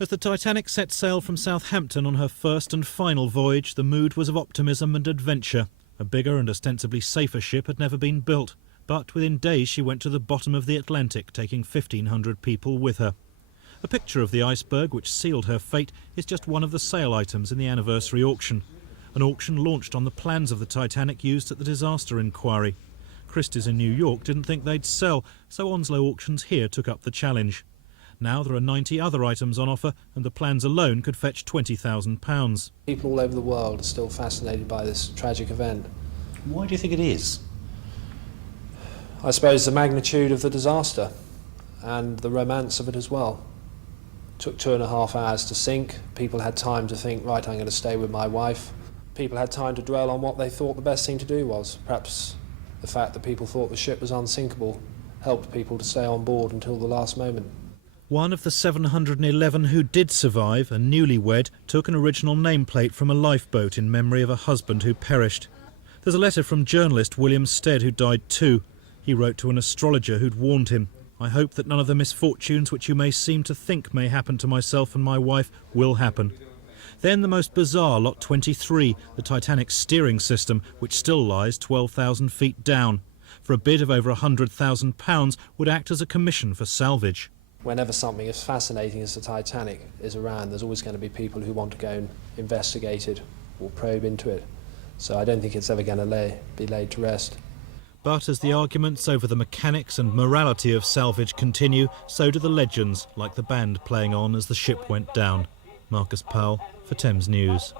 As the Titanic set sail from Southampton on her first and final voyage, the mood was of optimism and adventure. A bigger and ostensibly safer ship had never been built, but within days she went to the bottom of the Atlantic, taking 1,500 people with her. A picture of the iceberg which sealed her fate is just one of the sale items in the anniversary auction. An auction launched on the plans of the Titanic used at the disaster inquiry. Christie's in New York didn't think they'd sell, so Onslow Auctions here took up the challenge. Now there are 90 other items on offer, and the plans alone could fetch £20,000. People all over the world are still fascinated by this tragic event. Why do you think it is? I suppose the magnitude of the disaster and the romance of it as well. It took 2.5 hours to sink. People had time to think, right, I'm going to stay with my wife. People had time to dwell on what they thought the best thing to do was. Perhaps the fact that people thought the ship was unsinkable helped people to stay on board until the last moment. One of the 711 who did survive, a newlywed, took an original nameplate from a lifeboat in memory of a husband who perished. There's a letter from journalist William Stead, who died too. He wrote to an astrologer who'd warned him, "I hope that none of the misfortunes which you may seem to think may happen to myself and my wife will happen." Then the most bizarre Lot 23, the Titanic's steering system, which still lies 12,000 feet down. For a bid of over £100,000 would act as a commission for salvage. Whenever something as fascinating as the Titanic is around, there's always going to be people who want to go and investigate it or probe into it. So I don't think it's ever going to be laid to rest. But as the arguments over the mechanics and morality of salvage continue, so do the legends, like the band playing on as the ship went down. Marcus Powell for Thames News.